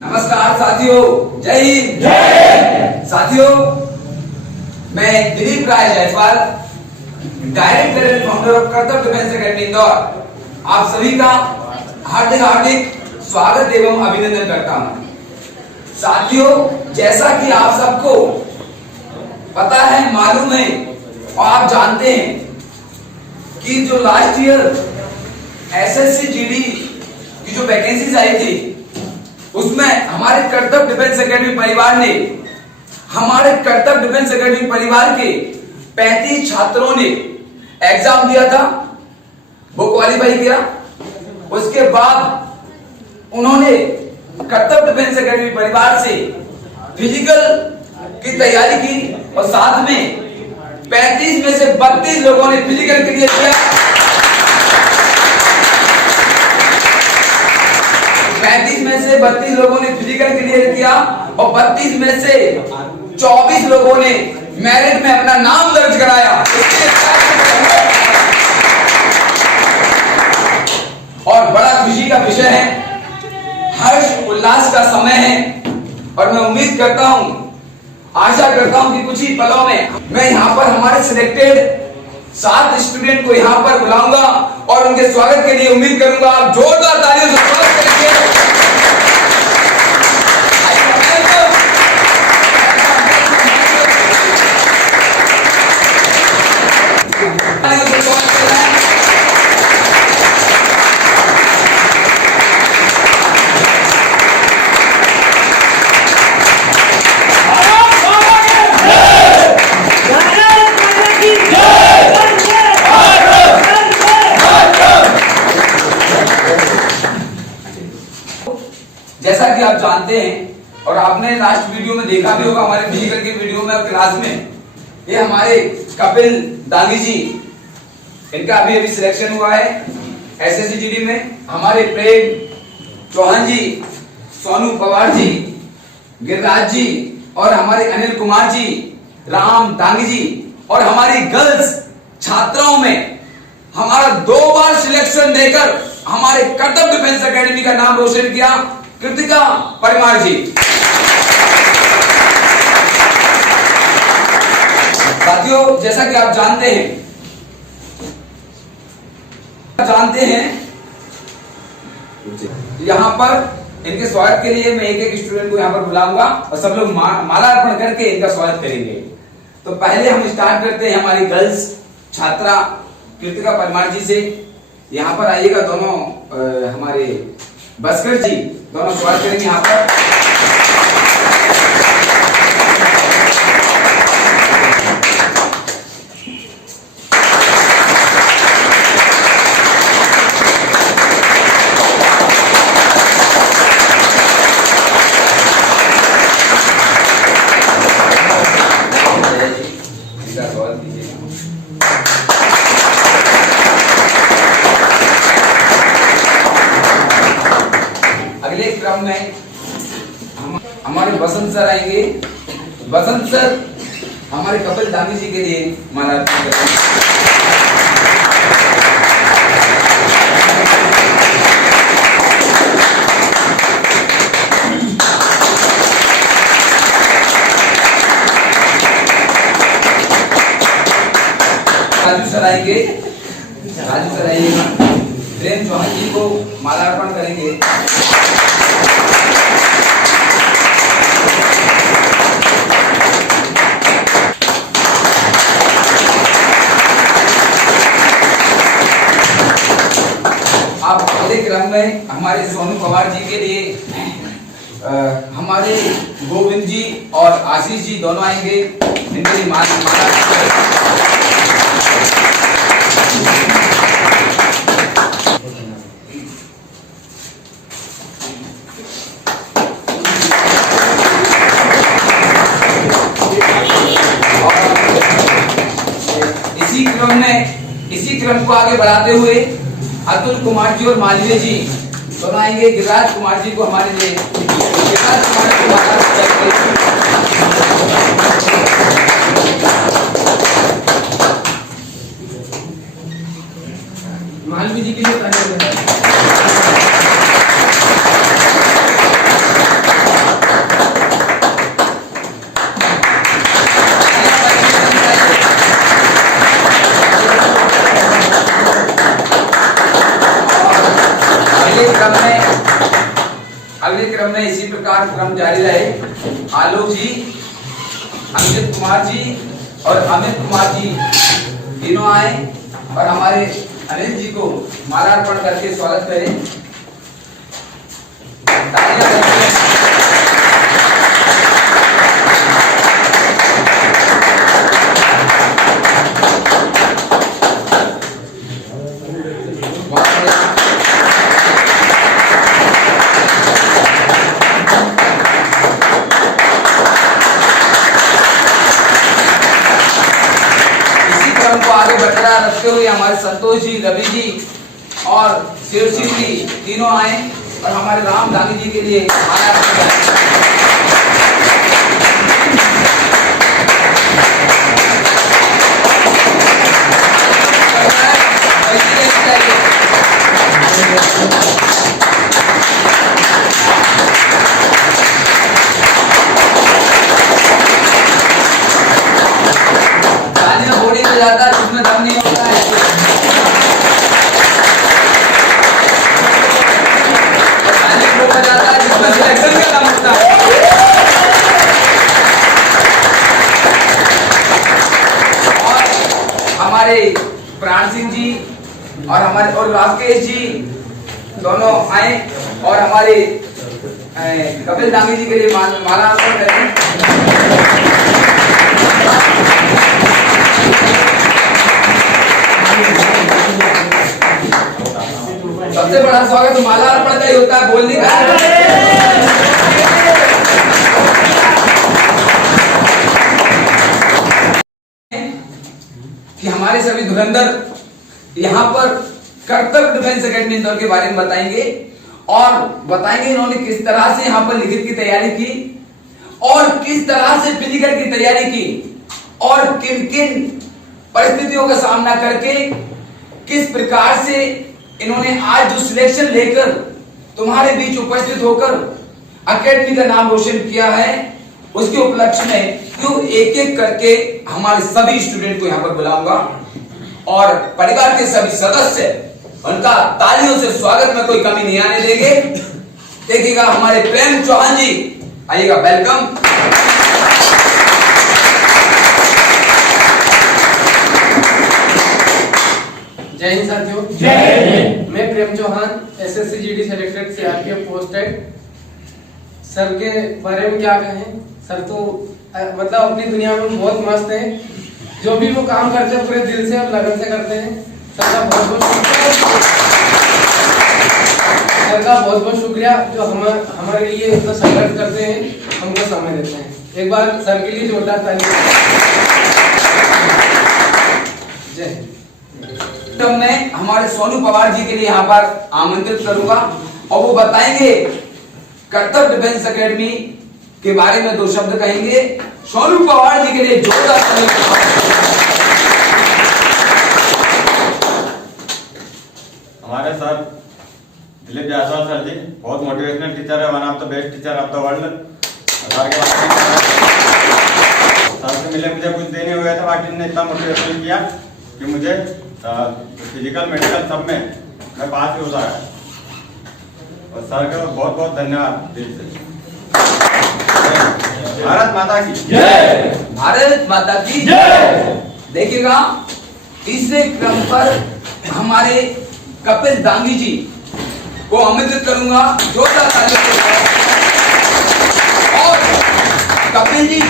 नमस्कार साथियों, जय हिंद। साथियों, मैं Dilip Rai Jaiswal, director and founder of Kartavya defence academy Indore, आप सभी का हार्दिक हार्दिक स्वागत एवं अभिनंदन करता हूं। साथियों, जैसा कि आप सबको पता है, मालूम है और आप जानते हैं कि जो लास्ट ईयर एसएससी जीडी की जो वैकेंसीज आई थी, उसमें हमारे कर्तव्य डिफेंस एकेडमी परिवार ने, हमारे कर्तव्य डिफेंस एकेडमी परिवार के 35 छात्रों ने एग्जाम दिया था, वो क्वालिफाई किया। उसके बाद उन्होंने कर्तव्य डिफेंस एकेडमी परिवार से फिजिकल की तैयारी की और साथ में 35 में से 32 लोगों ने फिजिकल क्लियर किया। 35 में से 32 लोगों ने फिजिकल क्लियर किया और 32 में से 24 लोगों ने मेरिट में अपना नाम दर्ज कराया। और बड़ा खुशी का विषय है, हर्ष उल्लास का समय है और मैं उम्मीद करता हूं, आशा करता हूं कि कुछ ही पलों में मैं यहां पर हमारे सिलेक्टेड 7 स्टूडेंट को यहां पर बुलाऊंगा और उनके स्वागत के लिए उम्मीद करूंगा आप जोरदार तालियों से स्वागत करेंगे। जैसा कि आप जानते हैं और आपने लास्ट वीडियो में देखा भी होगा, हमारे फिजिकल के वीडियो में और क्लास में, ये हमारे कपिल दांगी जी, इनका अभी सिलेक्शन हुआ है एसएससी जीडी में। हमारे प्रेम चौहान जी, सोनू पवार जी, गिरिराज जी और हमारे अनिल कुमार जी, राम दांगी जी और हमारी गर्ल्स छात्राओं में हमारा 2 बार सिलेक्शन देकर हमारे कर्तव्य डिफेंस एकेडमी का नाम रोशन किया कृतिका परिमार जी। साथियों, जैसा कि आप जानते हैं यहां पर इनके स्वागत के लिए मैं एक स्टूडेंट को यहां पर बुलाऊंगा और सब लोग माला अर्पण करके इनका स्वागत करेंगे। तो पहले हम स्टार्ट करते हैं हमारी गर्ल्स छात्रा कृतिका परिमार जी से। यहां पर आइएगा दोनों हमारे बस्कर जी, दोनों स्वागत करेंगे यहाँ पर। अगले क्रम में हमारे बसंत सर आएंगे। बसंत सर हमारे कपिल दांगी जी के लिए माला अर्पण करेंगे। राजू सर आएंगे, राजू सर आइएगा। प्रेम चौहान जी को माला अर्पण करेंगे। अब अगले क्रम में हमारे सोनू पवार जी के लिए हमारे गोविंद जी और आशीष जी दोनों आएंगे, इनके लिए माला। इसी क्रम को आगे बढ़ाते हुए अतुल कुमार जी और मालवीय जी दोनों आएंगे। गिरिराज कुमार जी को हमारे लिए मालवीय जी के लिए के क्रम में इसी प्रकार क्रम जारी रहे। आलोक जी, अंकित कुमार जी और अमित कुमार जी तीनों आए और हमारे अनिल जी को मालार्पण करके स्वागत करें। आगे बरकरार रखते हुए हमारे संतोष जी, रवि जी और शिवसिंह जी तीनों आए और हमारे राम दानी जी के लिए जाता जिसमें दम नहीं होता है। रोका जाता है जिसमें सिलेक्शन का दम होता है। और हमारे प्राण सिंह जी और राकेश जी दोनों आए और हमारे कपिल दांगी जी के लिए माला अर्पण करें। सबसे बड़ा स्वागत माला अर्पण का ही होता है, बोलने का कि हमारे सभी धुरंधर यहाँ पर कर्तव्य डिफेंस एकेडमी इंदौर के बारे में बताएंगे और बताएंगे इन्होंने किस तरह से यहाँ पर लिखित की तैयारी की और किस तरह से फिजिकल की तैयारी की और किन किन परिस्थितियों का सामना करके किस प्रकार से इन्होंने आज जो सिलेक्शन लेकर तुम्हारे बीच उपस्थित होकर एकेडमी का नाम रोशन किया है, उसके उपलक्ष्य में क्यों एक एक करके हमारे सभी स्टूडेंट को यहाँ पर बुलाऊंगा और परिवार के सभी सदस्य उनका तालियों से स्वागत में कोई कमी नहीं आने देंगे। देखिएगा हमारे प्रेम चौहान जी, आइएगा, वेलकम। जय हिंद साथियों। जय हिंद। मैं Prem Chauhan, SSC GD selected CRPF posted. Sir के बारे में क्या कहें, सर तो मतलब अपनी दुनिया में बहुत मस्त है। जो भी वो काम करते हैं पूरे दिल से और लगन से करते हैं। सर का बहुत बहुत शुक्रिया। सर का बहुत बहुत शुक्रिया जो हमारे लिए इतना संघर्ष करते हैं, हमको समय देते हैं। एक बार सर के लिए जोरदार ताली। जय। तो मैं हमारे सोनू पवार जी के लिए यहाँ पर आमंत्रित करूंगा और वो बताएंगे कर्तव्य डिफेंस एकेडमी के बारे में दो शब्द कहेंगे। सोनू पवार जी के लिए जोरदार ताली। हमारे सर दिलीप जायसवाल सर जी बहुत मोटिवेशनल टीचर है, one of the best teacher of the world. Sir के सर से मिले मुझे कुछ देने हुए थे, बाकी ने इतना मोटिवेशन किया कि मुझे फिजिकल मेडिकल सब में मैं पास ही होता है और सर का बहुत बहुत धन्यवाद दिल से। भारत माता की जय। भारत माता की जय। देखिएगा तीसरे क्रम पर हमारे कपिल दांगी जी को आमंत्रित करूंगा, जोरदार तालियों से। और कपिल जी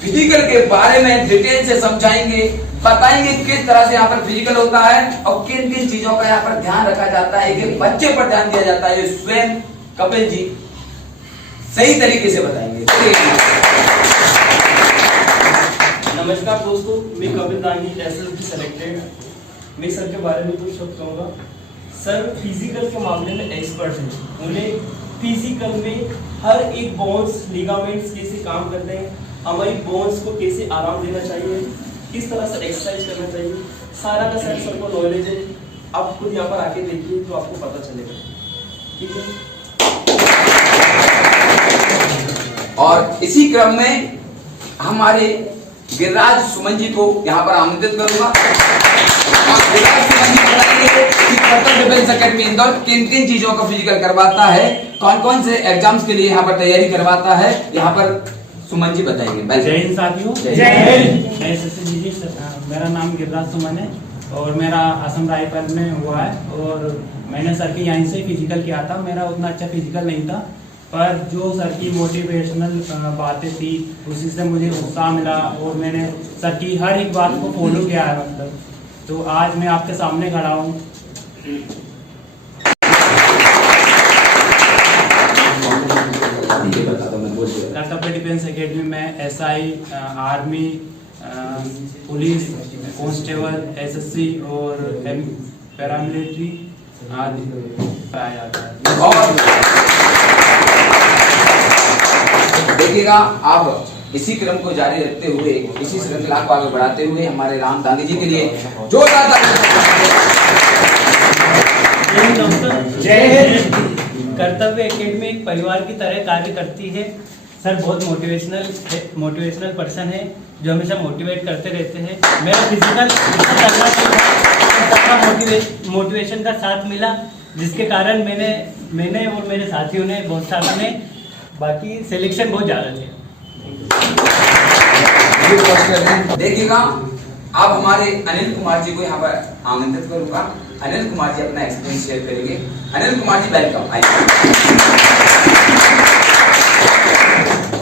फिजिकल के बारे में डिटेल से समझाएंगे, बताएंगे किस तरह से यहाँ पर फिजिकल होता है और किन किन चीजों का यहाँ पर ध्यान रखा जाता है, कि बच्चे पर ध्यान दिया जाता है। स्वयं कपिल जी सही तरीके से बताएंगे। नमस्कार दोस्तों, मैं कपिल दांगी, एसएससी सेलेक्टेड। मैं सर के बारे में कुछ शब्द कहूँगा। सर फिजिकल के मामले में एक्सपर्ट हैं। उन्हें फिजिकल में हर एक बोन्स, लिगामेंट्स कैसे काम करते हैं, हमारी बोन्स को कैसे आराम देना चाहिए, किस तरह से एक्सरसाइज करना चाहिए, सारा का सारा सर को नॉलेज है। आप खुद यहाँ पर आके देखिए तो आपको पता चलेगा। ठीक है। और इसी क्रम में हमारे गिरिराज सुमन जी को यहाँ पर आमंत्रित करूंगा। गिरिराज सुमन जी बताएंगे कि कर्तव्य डिफेंस एकेडमी इंदौर किन किन चीजों का फिजिकल करवाता है, कौन कौन से एग्जाम्स के लिए यहाँ पर तैयारी करवाता है, यहाँ पर सुमन जी बताएंगे। जय हिंद साथियों। जय हिंद। मैं SSC GD, मेरा नाम गिरिराज सुमन है और मेरा असम रायपुर में हुआ है और मैंने सर की यहीं से फिजिकल किया था। मेरा उतना अच्छा फिजिकल नहीं था, पर जो सर की मोटिवेशनल बातें थी उसी से मुझे उत्साह मिला और मैंने सर की हर एक बात को फॉलो किया है। मतलब तो आज मैं आपके सामने खड़ा हूँ। कर्तव्य डिफेंस एकेडमी में SI, army, police, constable, SSC और पैरामिलिट्री आदि पाया जाता है। और देखिएगा, आप इसी क्रम को जारी रखते हुए, इसी श्रृंखला को आगे बढ़ाते हुए हमारे राम दांगी जी के लिए जोरदार जय हिंद। कर्तव्य एकेडमी एक परिवार की तरह कार्य करती है। सर बहुत मोटिवेशनल पर्सन है जो हमेशा मोटिवेट करते रहते हैं। मेरा फिजिकल मोटिवेशन का साथ मिला, जिसके कारण मैंने और मेरे साथियों ने बहुत सारा में बाकी सिलेक्शन बहुत ज़्यादा थे। देखिएगा, अब हमारे अनिल कुमार जी को यहाँ पर आमंत्रित करूंगा। अनिल कुमार जी अपना एक्सपीरियंस शेयर करेंगे। अनिल कुमार जी वेलकम।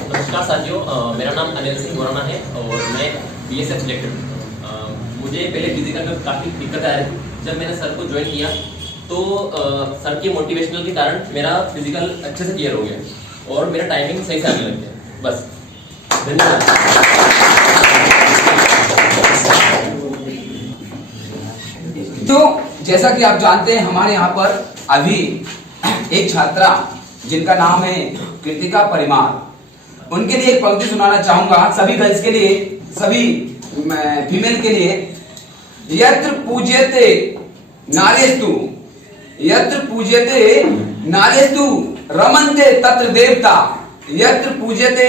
नमस्कार साथियों, मेरा नाम अनिल सिंह मोराना है और मैं BSF सिलेक्टेड हूँ। मुझे पहले फिजिकल में काफ़ी दिक्कत आ रही थी। जब मैंने सर को ज्वाइन किया तो सर के मोटिवेशनल के कारण मेरा फिजिकल अच्छे से क्लियर हो गया और मेरा टाइमिंग सही से आने लग गया। बस, धन्यवाद। तो जैसा कि आप जानते हैं, हमारे यहाँ पर अभी एक छात्रा जिनका नाम है कृतिका परिमार, उनके लिए एक पंक्ति सुनाना चाहूंगा, सभी गर्ल्स के लिए, सभी फीमेल के लिए। यत्र पूज्यते नारेस्तु, यत्र पूज्यते नारेस्तु रमन्ते तत्र देवता, यत्र पूज्यते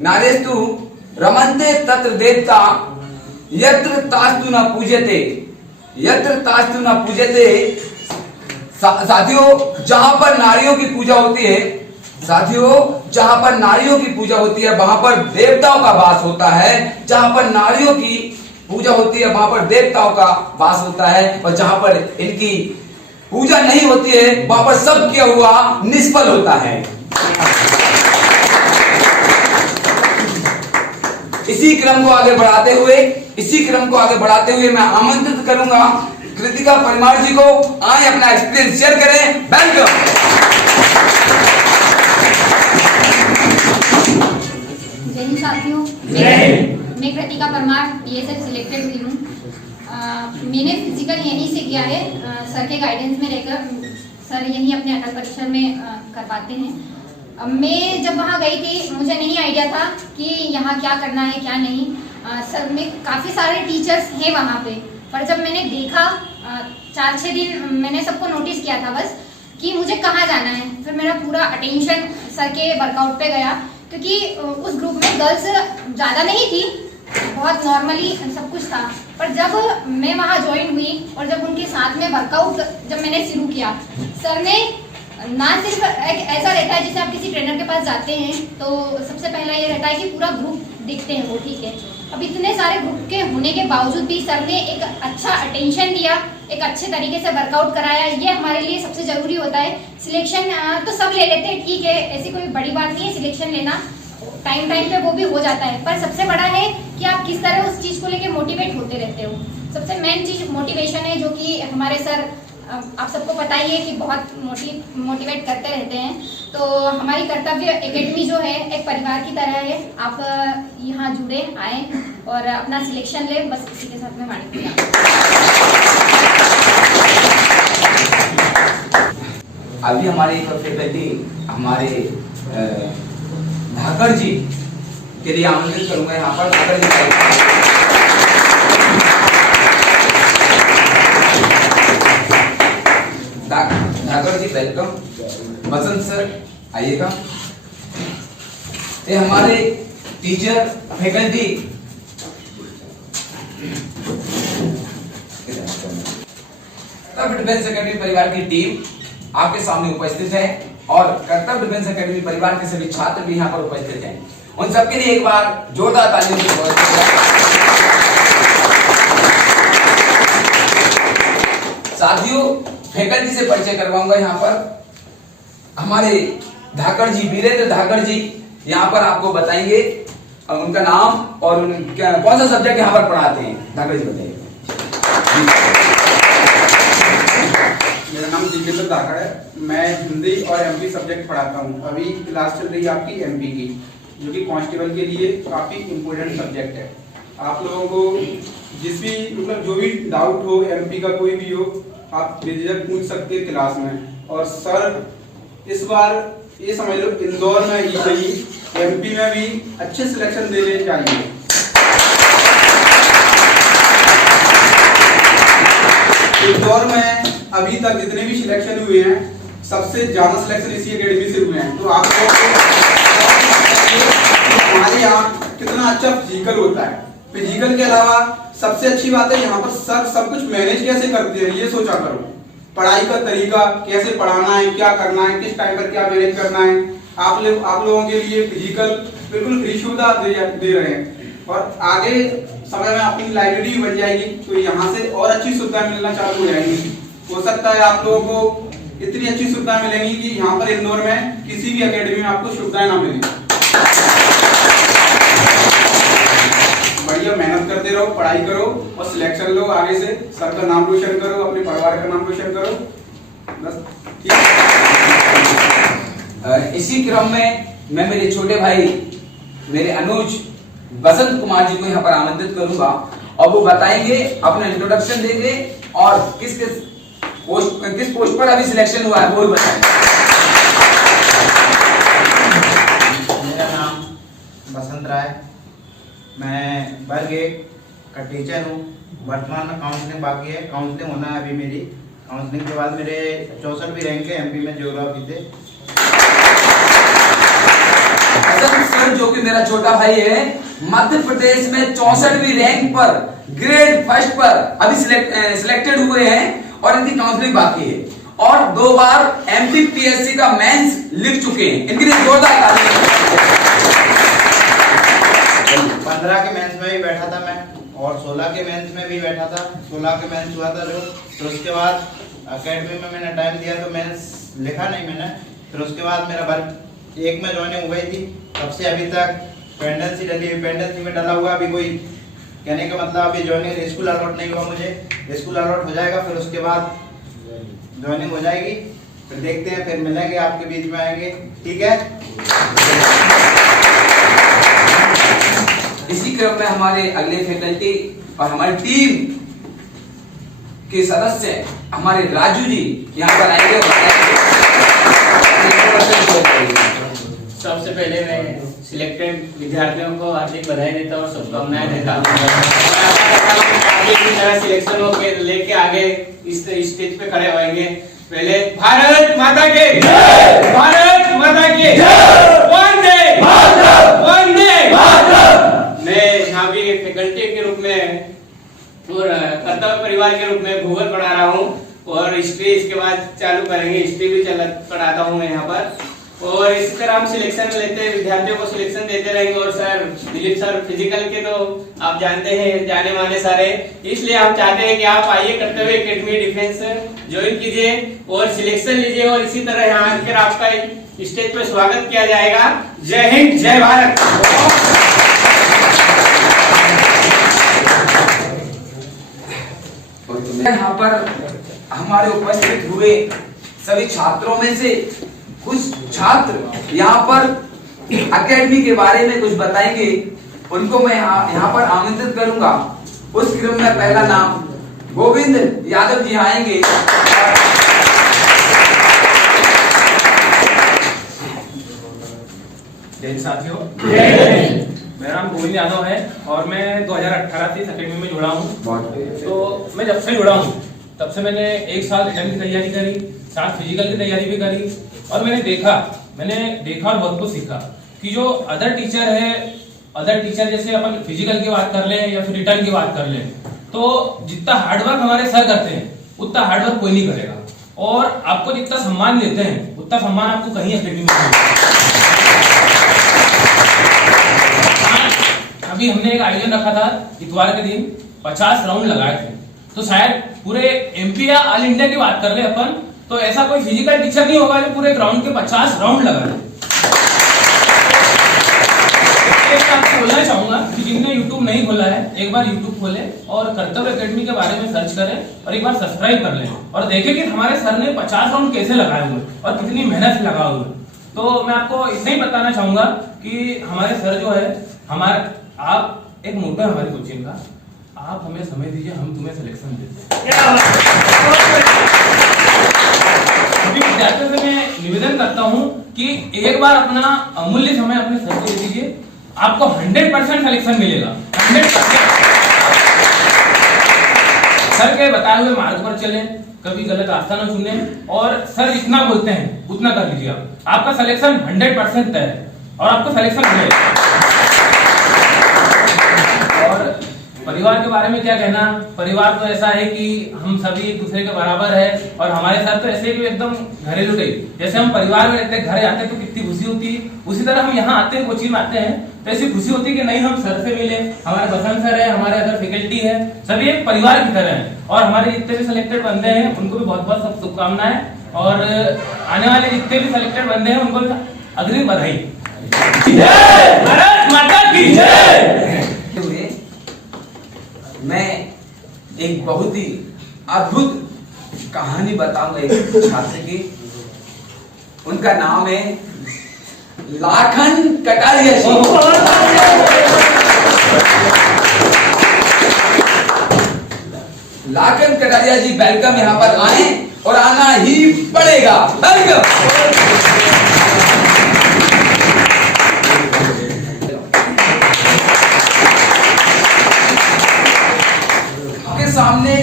नारेस्तु रमन्ते तत्र देवता, यत्र तास्तु न पूज्यते, यत्र तास्तु न पूज्यते। साथियों, जहां पर नारियों की पूजा होती है, साथियों जहां पर नारियों की पूजा होती है वहां पर देवताओं का वास होता है। जहां पर नारियों की पूजा होती है वहां पर देवताओं का वास होता है, और जहां पर इनकी पूजा नहीं होती है वहां पर सब किया हुआ निष्फल होता है। इसी क्रम को आगे बढ़ाते हुए मैं आमंत्रित करूंगा कृतिका परिमार जी को, आए अपना एक्सपीरियंस शेयर करें। वेलकम। जय हिंद साथियों, मैं कृतिका परमार BSF सिलेक्टेड हुई हूँ। मैंने फिजिकल यहीं से किया है, सर के गाइडेंस में रहकर। सर यहीं अपने अटल परिसर में करवाते हैं। मैं जब वहाँ गई थी मुझे नहीं आइडिया था कि यहाँ क्या करना है क्या नहीं। सर में काफ़ी सारे टीचर्स हैं वहाँ पे, पर जब मैंने देखा 4-6 दिन मैंने सबको नोटिस किया था बस कि मुझे कहाँ जाना है। फिर मेरा पूरा अटेंशन सर के वर्कआउट पे गया, क्योंकि उस ग्रुप में गर्ल्स ज़्यादा नहीं थी, बहुत नॉर्मली सब कुछ था। पर जब मैं वहाँ ज्वाइन हुई और जब उनके साथ में वर्कआउट जब मैंने शुरू किया, सर ने ना सिर्फ एक ऐसा रहता है जैसे आप किसी ट्रेनर के पास जाते हैं तो सबसे पहला ये रहता है कि पूरा ग्रुप देखते हैं वो, ठीक है। अब इतने सारे ग्रुप के होने के बावजूद भी सर ने एक अच्छा अटेंशन दिया, एक अच्छे तरीके से वर्कआउट कराया। ये हमारे लिए सबसे ज़रूरी होता है। सिलेक्शन तो सब ले लेते हैं, ठीक है, ऐसी कोई बड़ी बात नहीं है सिलेक्शन लेना, टाइम पे वो भी हो जाता है। पर सबसे बड़ा है कि आप किस तरह उस चीज़ को लेके मोटिवेट होते रहते हो। सबसे मेन चीज़ मोटिवेशन है, जो कि हमारे सर आप सबको पता ही है कि बहुत मोटिवेट करते रहते हैं। तो हमारी कर्तव्य एकेडमी जो है एक परिवार की तरह है। आप यहाँ जुड़े, आए और अपना सिलेक्शन ले, बस इसी के साथ में वाणी किया। अभी हमारे फैकल्टी हमारे धाकड़ जी के लिए आमंत्रित करूंगा यहाँ पर। धाकड़ जी वेलकम। बसंत सर आइएगा। ये हमारे टीचर फैकल्टी कर्तव्य डिफेंस एकेडमी परिवार की टीम आपके सामने उपस्थित है और कर्तव्य डिफेंस एकेडमी परिवार के सभी छात्र भी यहाँ पर उपस्थित हैं। उन सबके लिए एक बार जोरदार तालियों से स्वागत है। साथियों, फैकल्टी से परिचय करवाऊंगा। यहाँ पर हमारे धाकड़ जी, वीरेंद्र धाकड़ जी यहाँ पर आपको बताएंगे उनका नाम और कौन सा सब्जेक्ट यहाँ पर पढ़ाते हैं। धाकड़ जी बताइए। मेरा नाम जितेंद्र धाकड़ है। मैं हिंदी और एमपी सब्जेक्ट पढ़ाता हूँ। अभी क्लास चल रही है आपकी एमपी की, जो कि कांस्टेबल के लिए काफ़ी इम्पोर्टेंट सब्जेक्ट है। आप लोगों को जिस भी मतलब जो भी डाउट हो एमपी का कोई भी हो, आप बेझिझक पूछ सकते हैं क्लास में। और सर इस बार ये समझ लो इंदौर में ही सही एमपी में भी अच्छे सिलेक्शन देने चाहिए। इंदौर में अभी तक जितने भी सिलेक्शन हुए हैं, सबसे ज्यादा सिलेक्शन इसी एकेडमी से हुए हैं। तो आप हमारे यहाँ कितना अच्छा फिजिकल होता है। फिजिकल के अलावा सबसे अच्छी बात है यहाँ पर सर सब कुछ मैनेज कैसे करते हैं, ये सोचा करो। पढ़ाई का तरीका कैसे पढ़ाना है, क्या करना है, किस टाइम पर क्या मैनेज करना है। आप लोगों के लिए फिजिकल बिल्कुल फ्री सुविधा दे रहे हैं। और आगे समय में अपनी लाइब्रेरी बन जाएगी, तो यहाँ से और अच्छी सुविधा मिलना चालू हो जाएगी। हो सकता है आप लोगों को इतनी अच्छी सुविधा मिलेंगी कि यहाँ पर इंदौर में किसी भी एकेडमी में आपको सुविधाएं ना मिलें। बढ़िया मेहनत करते रहो, पढ़ाई करो और सिलेक्शन लो। आगे से सर का नाम रोशन करो, अपने परिवार का नाम रोशन करो। बस ठीक है। इसी क्रम में मैं मेरे छोटे भाई मेरे अनुज बसंत कुमार जी को यहाँ पर आमंत्रित करूंगा और वो बताएंगे, अपना इंट्रोडक्शन देंगे और किस पोस्ट पर अभी सिलेक्शन हुआ है वो भी बताएंगे। मेरा नाम बसंत राय, मैं वर्ग 1 का टीचर हूँ। वर्तमान में काउंसलिंग बाकी है, काउंसलिंग होना है अभी मेरी। काउंसलिंग के बाद मेरे 64वीं रैंक है एमपी में ज्योग्राफी से। सर जो कि मेरा छोटा भाई है, मध्य प्रदेश में 64वीं रैंक पर ग्रेड फर्स्ट पर अभी सिलेक्टेड हुए हैं और इनकी काउंसलिंग बाकी है और 2 बार एमपीपीएससी का मेंस लिख चुके हैं। इनके लिए जोरदार तालियां। 15 के मेंस में भी बैठा था मैं और 16 के मेंस में भी बैठा था। 16 के मेंस हुआ था जो, तो उसके बाद एकेडमी में मैंने टाइम दिया तो मेंस लिखा नहीं मैंने। फिर उसके बाद मेरा वर्ग 1 में ज्वाइनिंग हो गई थी, तब से अभी तक पेंडेंसी डली हुई। पेंडेंसी में डला हुआ अभी कोई कहने का मतलब अभी ज्वाइनिंग स्कूल अलॉट नहीं हुआ मुझे। स्कूल अलॉट हो जाएगा फिर उसके बाद ज्वाइनिंग हो जाएगी। फिर देखते हैं, फिर मिलेंगे, आपके बीच में आएंगे। ठीक है। इसी क्रम में हमारे अगले फैकल्टी और हमारी टीम के सदस्य हमारे राजू जी यहाँ पर आएंगे और बताएंगे। सबसे पहले मैं सिलेक्टेड विद्यार्थियों को हार्दिक बधाई देता हूँ और शुभकामनाएं देता हूँ। आगे की तरह सिलेक्शन होके लेके आगे इस स्टेज पे खड़े होंगे। पहले भारत माता के जय, भारत माता के जय, वंदे मातरम, वंदे मातरम। मैं यहाँ भी फैकल्टी के रूप में और कर्तव्य परिवार के रूप में भूगोल पढ़ा रहा हूँ और हिस्ट्री इसके बाद चालू करेंगे। हिस्ट्री भी पढ़ाता हूँ मैं यहाँ पर। और इसी तरह हम सिलेक्शन लेते हैं, विद्यार्थियों को सिलेक्शन देते रहेंगे। और सर दिलीप सर फिजिकल के तो आप जानते हैं, जाने माने सारे, इसलिए हम चाहते हैं कि आप आइए कर्तव्य एकेडमी डिफेंस ज्वाइन कीजिए और सिलेक्शन लीजिए और इसी तरह यहाँ आकर आपका स्टेज पर स्वागत किया जाएगा। जय हिंद, जय भारत। यहाँ पर हमारे उपस्थित हुए सभी छात्रों में से कुछ छात्र यहाँ पर एकेडमी के बारे में कुछ बताएंगे, उनको मैं यहाँ पर आमंत्रित करूंगा। उस क्रम में पहला नाम गोविंद यादव जी आएंगे। जय साथियों, मेरा नाम गोविंद यादव है और मैं 2018 से इस एकेडमी में जुड़ा हूँ। तो मैं जब से जुड़ा हूँ तब से मैंने 1 साल रिटर्न की तैयारी करी, साथ फिजिकल की तैयारी भी करी और मैंने देखा और बहुत कुछ सीखा कि जो अदर टीचर जैसे अपन फिजिकल की बात कर लें या फिर रिटर्न की बात कर लें, तो जितना हार्डवर्क हमारे सर करते हैं उतना हार्ड वर्क कोई नहीं करेगा। और आपको जितना सम्मान देते हैं उतना सम्मान आपको कहीं एकेडमी में नहीं मिलेगा। अभी हमने एक आयोजन रखा था इतवार के दिन, 50 राउंड लगाए थे, तो शायद पूरे एमपी या ऑल इंडिया की बात कर ले अपन, तो ऐसा कोई फिजिकल टीचर नहीं होगा जो पूरे ग्राउंड के 50 राउंड लगा दे। आपको बोलना चाहूंगा कि जिनने YouTube नहीं खोला है एक बार YouTube खोले और कर्तव्य एकेडमी के बारे में सर्च करें और एक बार सब्सक्राइब कर लें और देखें कि हमारे सर ने 50 राउंड कैसे लगाए हुए और कितनी मेहनत लगा हुए। तो मैं आपको इतना ही बताना चाहूंगा कि हमारे सर जो है आप एक मोटो है हमारी कोचिंग का, आप हमें समय दीजिए, हम तुम्हें सिलेक्शन देते हैं। अभी विद्यार्थियों से मैं निवेदन करता हूं कि एक बार अपना अमूल्य समय अपने सर को दे दीजिए, आपको 100% सिलेक्शन मिलेगा। 100% सर के बताए हुए मार्ग पर चलें, कभी गलत रास्ता न चुने और सर जितना बोलते हैं उतना कर लीजिए। आपका सिलेक्शन 100% तय है और आपको सिलेक्शन मिलेगा। और परिवार के बारे में क्या कहना, परिवार तो ऐसा है कि हम सभी एक दूसरे के बराबर है और हमारे साथ तो ऐसे भी एकदम घरेलू टाइप, जैसे हम परिवार में रहते हैं, घर जाते हैं तो कितनी खुशी होती है, उसी तरह हम यहाँ आते हैं, कोचिंग में आते हैं तो ऐसी खुशी होती है कि नहीं हम सर से मिले, हमारे बसंत सर है, हमारे अदर फैकल्टी है, सभी एक परिवार की तरह है। और हमारे जितने भी सिलेक्टेड बंदे हैं उनको भी बहुत बहुत शुभकामनाएं और आने वाले जितने भी सिलेक्टेड बंदे हैं उनको अग्रिम बधाई। भारत माता की जय। मैं एक बहुत ही अद्भुत कहानी बताऊंगा एक छात्र की। उनका नाम है लाखन कटारिया जी। लाखन कटारिया जी वेलकम, यहाँ पर आए और आना ही पड़ेगा। वेलकम। सामने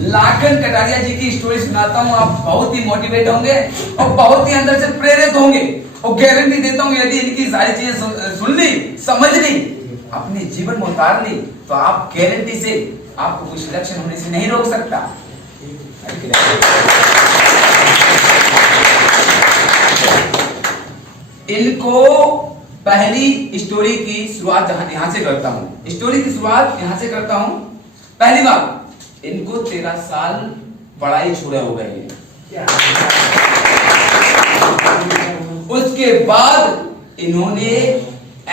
लाखन कटारिया जी की स्टोरी सुनाता हूँ। आप बहुत ही मोटिवेट होंगे और बहुत ही अंदर से प्रेरित होंगे और गारंटी देता हूँ यदि इनकी सारी चीजें सुन ली, समझ ली, अपने जीवन में उतार ली तो आप गारंटी से आपको कुछ लक्षण होने से नहीं रोक सकता। इनको पहली स्टोरी की शुरुआत यहाँ से करता हूँ। स्टोरी की शुरुआत यहाँ से करता हूँ। पहली बात, इनको 13 साल पढ़ाई छोड़े हो गए हैं। उसके बाद इन्होंने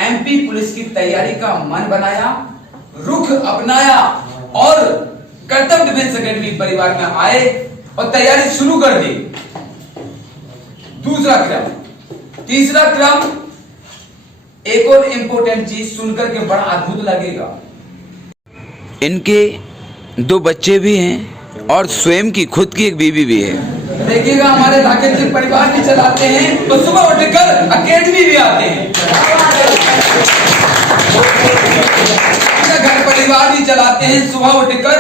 एमपी पुलिस की तैयारी का मन बनाया, रुख अपनाया और कर्तव्य डिफेंस एकेडमी परिवार में आए और तैयारी शुरू कर दी। दूसरा क्रम। तीसरा क्रम, एक और इंपॉर्टेंट चीज सुनकर के बड़ा अद्भुत लगेगा। इनके 2 बच्चे भी हैं और स्वयं की खुद की एक बीवी भी है। देखिएगा हमारे लाखन जी परिवार भी चलाते हैं तो सुबह उठकर एकेडमी भी आते हैं। घर परिवार भी चलाते हैं, सुबह उठकर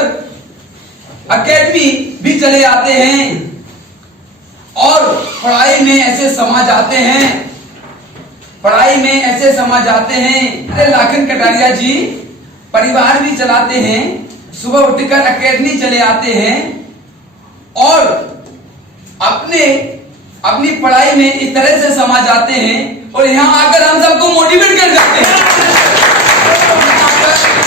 एकेडमी भी चले आते हैं और पढ़ाई में ऐसे समा जाते हैं, पढ़ाई में ऐसे समा जाते हैं। लाखन कटारिया जी परिवार भी चलाते हैं, सुबह उठकर एकेडमी चले आते हैं और अपनी पढ़ाई में इस तरह से समा जाते हैं और यहाँ आकर हम सबको मोटिवेट कर जाते हैं।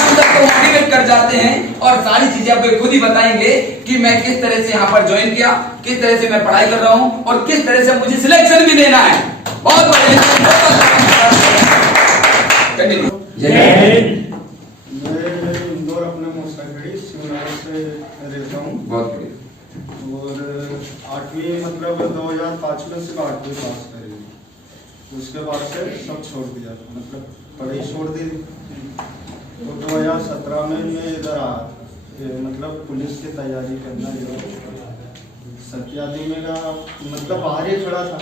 हम सबको मोटिवेट कर जाते हैं और सारी चीजें आपको खुद ही बताएंगे कि मैं किस तरह से यहाँ पर ज्वाइन किया, किस तरह से मैं पढ़ाई कर रहा हूँ और किस तरह से मुझे सिलेक्शन भी देना है। बहुत जय। इंदौर अपने मोसाखड़ी शिवनगर से रहता हूँ। बहुत बढ़िया। और 8वीं मतलब 2005 में सिर्फ 8वीं पास करी, उसके बाद से सब छोड़ दिया, मतलब पढ़ाई छोड़ दी। तो 2017 में मैं इधर आया, मतलब पुलिस की तैयारी करना। सत्यादी में का मतलब बाहर ही खड़ा था,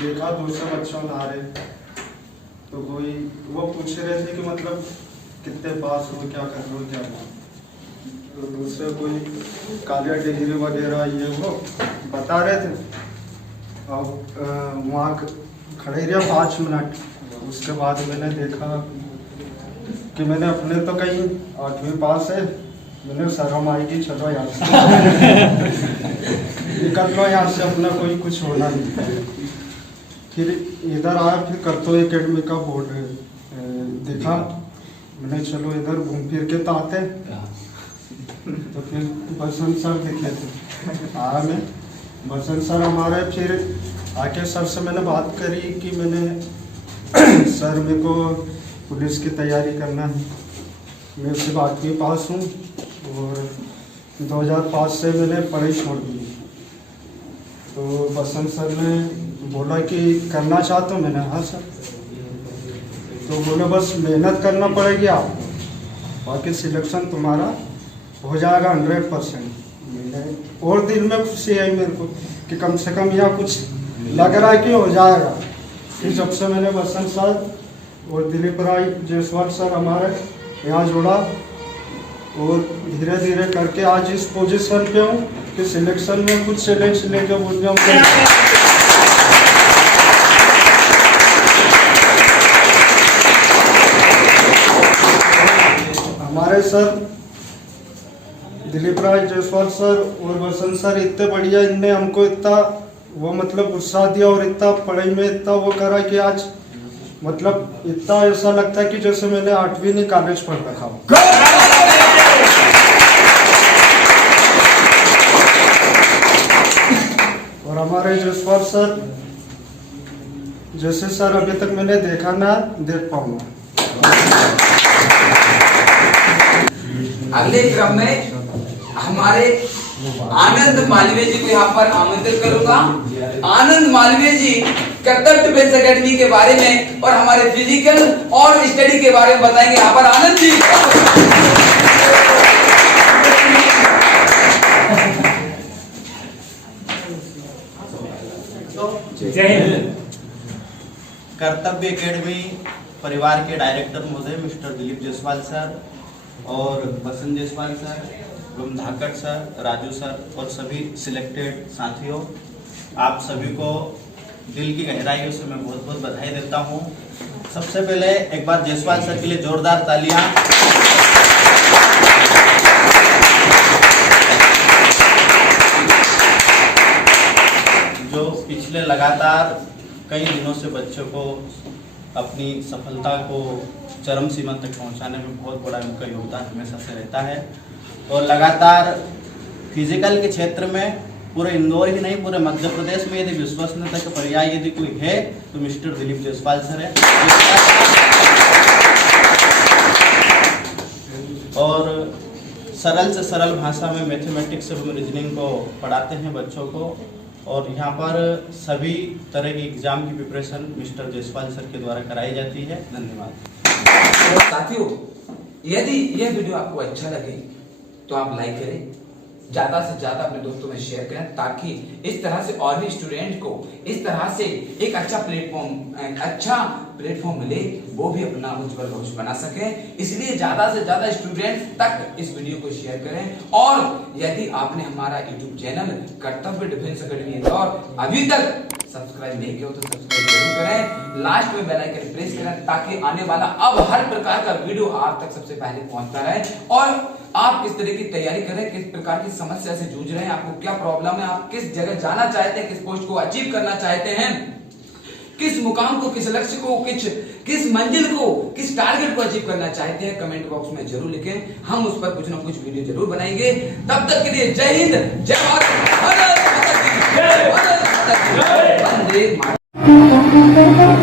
देखा दूसरे बच्चों आ रहे तो कोई वो पूछ रहे थे कि मतलब कितने पास हो, क्या कर रहे हो, क्या हो। तो दूसरे कोई कालिया डिग्री वगैरह ये वो बता रहे थे। अब वहाँ खड़े रहा 5 मिनट, उसके बाद मैंने देखा कि मैंने अपने तो कहीं 8वीं पास है मैंने शर्म आएगी, चलो यहाँ से निकल लो यहाँ से, अपना कोई कुछ होना नहीं। फिर इधर आया, फिर करतो एकेडमी का बोर्ड देखा, मैंने चलो इधर घूम फिर के तो आते। तो फिर बसंत सर दिखे थे, आया मैं, बसंत सर हमारे, फिर आके सर से मैंने बात करी कि मैंने सर मेरे को पुलिस की तैयारी करना है, मैं सिर्फ 8वीं पास हूँ और 2005 से मैंने पढ़ाई छोड़ दी। तो बसंत सर ने बोला कि करना चाहते हो, मैंने हाँ सर। तो बोले बस मेहनत करना पड़ेगी आपको, बाकी सिलेक्शन तुम्हारा हो जाएगा 100%। मैंने और दिल में खुशी आई मेरे को कि कम से कम यहाँ कुछ लग रहा है कि हो जाएगा। फिर जब से मैंने बसंत सर और दिलीप राय जायसवाल सर हमारे यहाँ जोड़ा, और धीरे धीरे करके आज इस पोजीशन पे हूँ कि सिलेक्शन में कुछ सिलेक्शन लेके बोल जाऊँ। हमारे सर दिलीप राय जायसवाल सर और बसंत सर इतने बढ़िया, इनने हमको इतना वो मतलब उत्साह दिया और इतना पढ़ाई में इतना वो करा कि आज मतलब इतना ऐसा लगता है कि जैसे मैंने 8वीं नहीं कॉलेज पढ़ रखा हो। और हमारे जायसवाल सर जैसे सर अभी तक मैंने देखा ना देख पाऊंगा। अगले क्रम में हमारे आनंद मालवीय जी को यहाँ पर आमंत्रित करूंगा। आनंद मालवीय जी कर्तव्य डिफेंस एकेडमी के बारे में और हमारे फिजिकल और स्टडी के बारे में बताएंगे। यहाँ पर आनंद जी। जय हिंद। कर्तव्य एकेडमी परिवार के डायरेक्टर महोदय मिस्टर दिलीप जायसवाल सर और बसंत जायसवाल सर, एवं धाकड़ सर, राजू सर और सभी सिलेक्टेड साथियों, आप सभी को दिल की गहराइयों से मैं बहुत बहुत बधाई देता हूं। सबसे पहले एक बार जायसवाल सर के लिए जोरदार तालियां। जो पिछले लगातार कई दिनों से बच्चों को अपनी सफलता को चरम सीमा तक पहुंचाने में बहुत बड़ा उनका योगदान हमेशा से रहता है, और लगातार फिजिकल के क्षेत्र में पूरे इंदौर ही नहीं पूरे मध्य प्रदेश में यदि विश्वसनीयता का पर्याय यदि कोई है तो मिस्टर दिलीप जायसवाल सर है। और सरल से सरल भाषा में मैथमेटिक्स एवं रीजनिंग को पढ़ाते हैं बच्चों को, और यहाँ पर सभी तरह की एग्जाम की प्रिपरेशन मिस्टर जायसवाल सर के द्वारा कराई जाती है। धन्यवाद। साथियों, यदि यह वीडियो आपको अच्छा लगे तो आप लाइक करें, ज्यादा से ज्यादा अपने दोस्तों में शेयर करें, ताकि इस तरह से और भी स्टूडेंट को इस तरह से एक अच्छा प्लेटफॉर्म मिले, वो भी अपना उज्जवल भविष्य बना सके। इसलिए ज्यादा से ज्यादा स्टूडेंट्स तक इस वीडियो को शेयर करें। और यदि आपने हमारा यूट्यूब चैनल कर्तव्य डिफेंस एकेडमी इंदौर अभी तक सब्सक्राइब नहीं किया हो तो सब्सक्राइब जरूर करें, लास्ट में बेल आइकन प्रेस करें, ताकि आने वाला अब हर प्रकार का वीडियो आप तक सबसे पहले पहुंचता रहे। और आप किस तरह की तैयारी करें, किस प्रकार की समस्या से जूझ रहे हैं, आपको क्या प्रॉब्लम है, आप किस जगह जाना चाहते हैं, किस पोस्ट को अचीव करना चाहते हैं, किस मुकाम को, किस लक्ष्य को, किस मंजिल को, किस टारगेट को अचीव करना चाहते हैं, कमेंट बॉक्स में जरूर लिखें। हम उस पर कुछ ना कुछ वीडियो जरूर बनाएंगे। तब तक के लिए जय हिंद, जय भारत, वंदे मातरम।